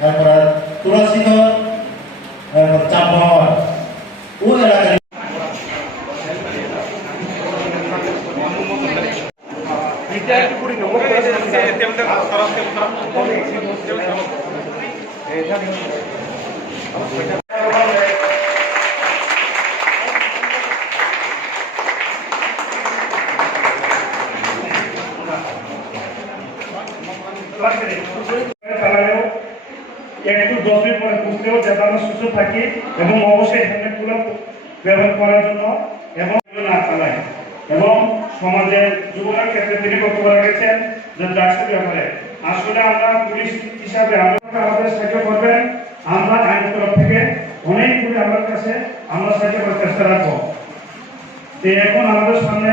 তারপর তুলসীগড়, তারপর চাম্পাহাওয়ার ও এলাকায় একটু 10 মিনিট পরে বুঝতেও যাতে আমরা সুস্থ থাকি এবং অবশ্যই হেলমেটগুলো ব্যবহার করার জন্য এবং না চালায়। এবং সমাজের যুবকের ক্ষেত্রে তিনি বক্তব্য রেখেছেন যে ড্রাগসের ব্যাপারে আসলে আমরা পুলিশ হিসাবে আমাদের সাহায্য করবেন। আমরা আইনের তরফ থেকে অনেকগুলি আমার কাছে আমরা সাহায্য করার চেষ্টা রাখবো। এখন আমাদের সামনে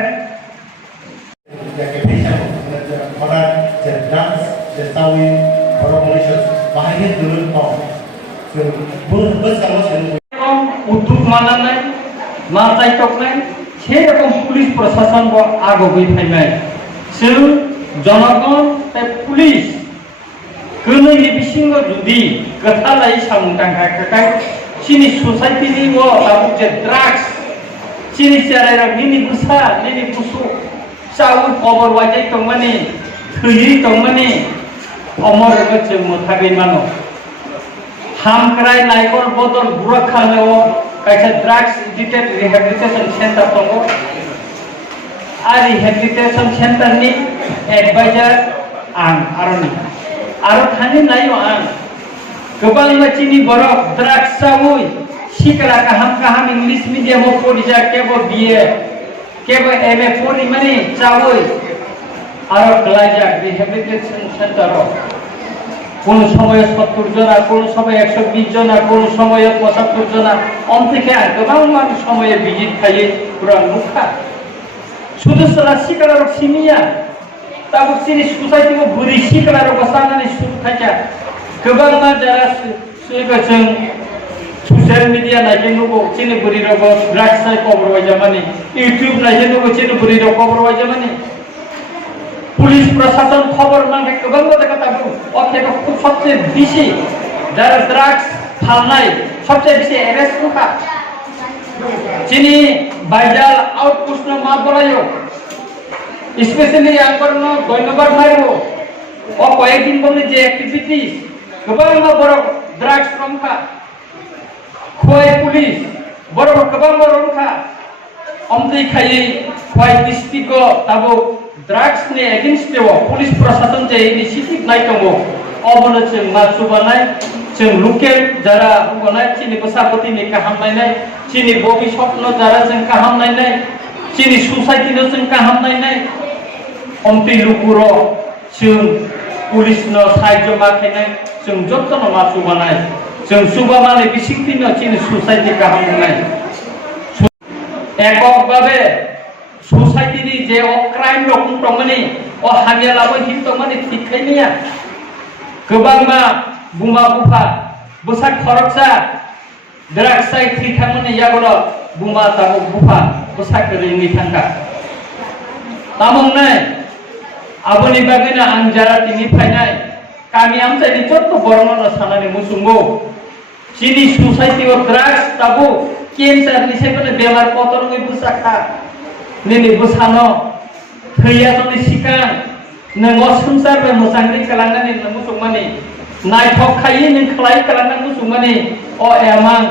উদ্যোগ মানানাय नाजायथ'नाय সেরকম পুলিশ প্রশাসন আগবই ফাইনাय जों জনগণ পুলিশ गोनैनि बिसिङाव जुदि गोथालाय सामुंदांखा खाय सिनि ससाइटिनि व जे ड्राग्स सिनि चारायरा निनि बुसा निनि बुसु चाउ खबर वाजाय दंमानि थैयै दंमानि अमर गचे मोथागै मानो हामक्राय नायकर बदल बुरखानो कायसा ड्राग्स एडिक्टेड रिहेबिलिटेशन सेंटर दङ आ रिहेबिलिटेशन सेंटरनि एडभाइजार आं आरो थानि नायो आं गोबां मानसिनि बरफ ड्राग्स जावै सिकरा गाहाम इंलिश मिडियामाव फरायजा केबो बिए केबो एमए फराय माने जावै आरो ग्लाइजा रिहेबिलिटेशन सेंटराव কোন সময় 70 जना কোন সময় 120 जना কোন সময় 75 जना অন্তিকে গোबां মান সময়ে ভিজিট খাইয়ে পুরা মুখা শুধু সারা শিকারক সিমিয়া তাবো সিনি সোসাইটিও বুরি শিকারক সানানি শুরু থাকা गोबां मा যারা সুইগছং সোশ্যাল মিডিয়া নাইজেনুগো চিনি বুরি রব ড্রাগস সাই খবর হইজা মানে ইউটিউব নাইজেনুগো চিনি বুরি রব খবর হইজা মানে पुलिस प्रशासन खबर मांगे गोबां কথা অথেকে খুব সবচেয়ে বেশি যারা ড্রাগস ফালনাই সবচেয়ে বেশি অ্যারেস্ট হোকা চিনি বাইজাল আউটপোস্ট মা বলায়ো স্পেশালি আঙ্করন ধন্যবাদ মারবো ও কয়েকদিন বলে যে অ্যাক্টিভিটিস গোবাং বড় ড্রাগস রমখা খোয় পুলিশ বড় গোবাং রমখা অমতি খাই খোয় ডিস্ট্রিক্ট তাবো ड्राग्स ने एगेंस्ट देव पुलिस प्रशासन जे इनिशिएटिव नाय दङ अबनो जों मासुबानाय जों लोकेल जारा बुंनाय चिनि बसापति नि काहाम नायनाय चिनि बबि स्वप्न जारा जों काहाम नायनाय चिनि सोसाइटि नो जों काहाम नायनाय अमति लुकुरो जों पुलिस न साहाय्य माखायनाय जों जत्न मासुबानाय जों सुबानानै बिसिंतिनो चिनि सोसाइटि काहाम नाय एকক भाबे सोसाइटिनि जे क्राइम रकम दंमोन अ हागियालाबो हिम दंमोन थिखायनिया गोबां मा बुमा बुफा बोसा खरकसा द्रागसाय थिखामोन यागल बुमा ताबो बुफा बोसा करिनि थांगा तामंनाय आबोनि बागैना आं जारा तिनि फायनाय कामि आमसायनि जत्त बरनन सानानि मुसुंगो चिनि सोसाइटि अफ ड्राग्स ताबो कैंसर नि सेबने बेमार पतरनि बुसाखा नेनि बुसानो थैया जनि सिकां नोंगो संसारबो मोजाङै खालामनानै मुसुंमानि नायथखायै नों खलाय खालामना मुसुंमानि अ एमां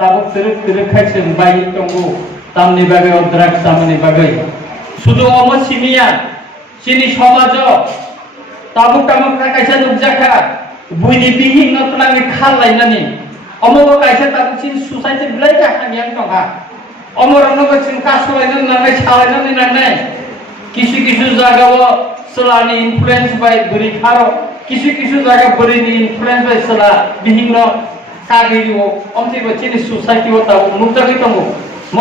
ताबो तिरखाय जों बाय दंगो तामनि बागै अ ड्राग्स जामनि बागै शुद्ध अम सिनिया सिनि समाज ताबो तामक कायसा नुजाखा बुइनि बिहि नतलानि खालायनानि अमो कायसा ताबो सिनि सोसाइटि बिलाय जाखानियां दंहा अमरनो बचिन कासलायनो नांनाय सालायनो नांनाय किसु जागाव सलानि इनफ्लुएंस बाय बुरि थारो किसु जागा बुरिनि इनफ्लुएंस बाय सला बिहिंनो कागिरिओ अमति बचिन सोसाइटिओ ताबो नुजाखै दंगो